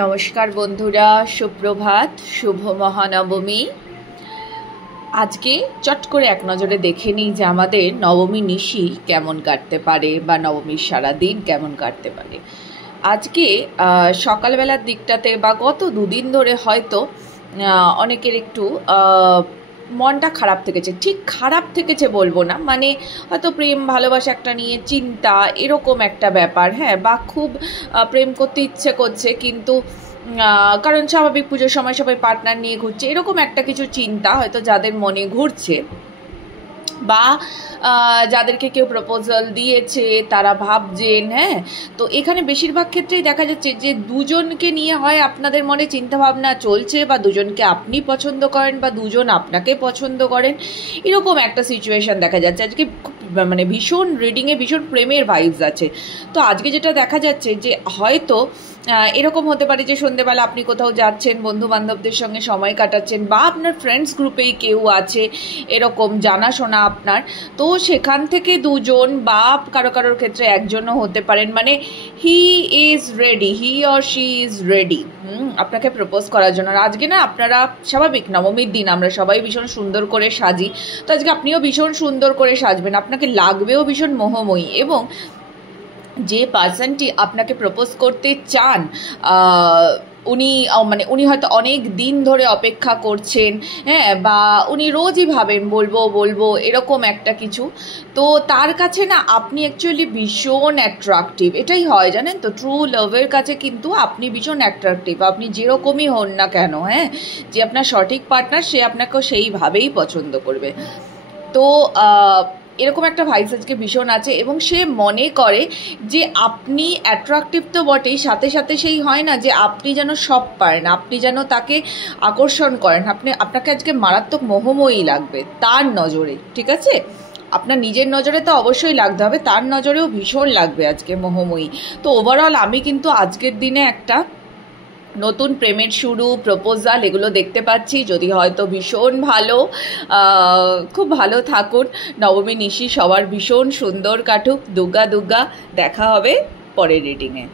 নমস্কার বন্ধুরা, সুপ্রভাত, শুভ মহানবমী। আজকে চট করে এক নজরে দেখে নিই যে আমাদের নবমী নিশি কেমন কাটতে পারে বা নবমীর সারা দিন কেমন কাটতে পারে। আজকে সকালবেলার দিকটাতে বা গত দুদিন ধরে হয়তো অনেকের একটু মনটা খারাপ থেকেছে। ঠিক খারাপ থেকেছে বলবো না, মানে হয়তো প্রেম ভালোবাসা একটা নিয়ে চিন্তা, এরকম একটা ব্যাপার। হ্যাঁ, বা খুব প্রেম করতে ইচ্ছে করছে, কিন্তু কারণ স্বাভাবিক পুজোর সময় সবাই পার্টনার নিয়ে ঘুরছে, এরকম একটা কিছু চিন্তা হয়তো যাদের মনে ঘুরছে, বা যাদেরকে কেউ প্রপোজাল দিয়েছে তারা ভাবছেন। হ্যাঁ, তো এখানে বেশিরভাগ ক্ষেত্রেই দেখা যাচ্ছে যে দুজনকে নিয়ে হয় আপনাদের মনে চিন্তাভাবনা চলছে, বা দুজনকে আপনি পছন্দ করেন বা দুজন আপনাকে পছন্দ করেন, এরকম একটা সিচুয়েশান দেখা যাচ্ছে। আজকে মানে ভীষণ রিডিংয়ে ভীষণ প্রেমের ভাইবস আছে। তো আজকে যেটা দেখা যাচ্ছে যে হয়তো এরকম হতে পারে যে সন্ধেবেলা আপনি কোথাও যাচ্ছেন, বন্ধু বান্ধবদের সঙ্গে সময় কাটাচ্ছেন, বা আপনার ফ্রেন্ডস গ্রুপেই কেউ আছে এরকম জানাশোনা আপনার, তো সেখান থেকে দুজন বা কারোর ক্ষেত্রে একজনও হতে পারেন, মানে he is ready, he or she is ready আপনাকে প্রপোজ করার জন্য। আজকে না আপনারা স্বাভাবিক নবমীর দিন আমরা সবাই ভীষণ সুন্দর করে সাজি, তো আজকে আপনিও ভীষণ সুন্দর করে সাজবেন, আপনাকে লাগবেও ভীষণ মোহময়ী। এবং যে পার্সনটি আপনাকে প্রপোজ করতে চান উনি হয়তো অনেক দিন ধরে অপেক্ষা করছেন। হ্যাঁ, বা উনি রোজই ভাবেন বলবো এরকম একটা কিছু। তো তার কাছে না আপনি অ্যাকচুয়ালি ভীষণ অ্যাট্রাকটিভ, এটাই হয় জানেন তো। ট্রু লাভের কাছে কিন্তু আপনি ভীষণ অ্যাট্রাকটিভ, আপনি যেরকমই হন না কেন। হ্যাঁ, যে আপনার সঠিক পার্টনার সে আপনাকেও সেইভাবেই পছন্দ করবে। তো এরকম একটা ভাইবস আজকে ভীষণ আছে, এবং সে মনে করে যে আপনি অ্যাট্রাকটিভ তো বটেই, সাথে সাথে সেই হয় না যে আপনি যেন সব পারেন, আপনি যেন তাকে আকর্ষণ করেন, আপনাকে আজকে মারাত্মক মোহময়ী লাগবে তার নজরে। ঠিক আছে, আপনার নিজের নজরে তো অবশ্যই লাগতে হবে, তার নজরেও ভীষণ লাগবে আজকে মোহময়ী। তো ওভারঅল আমি কিন্তু আজকের দিনে একটা নতুন প্রেমের শুরু, প্রপোজাল এগুলো দেখতে পাচ্ছি। যদি হয়তো ভীষণ ভালো, খুব ভালো থাকুন। নবমী নিশি সবার ভীষণ সুন্দর কাটুক। দুগ্গা দুগ্গা। দেখা হবে পরের রিডিংয়ে।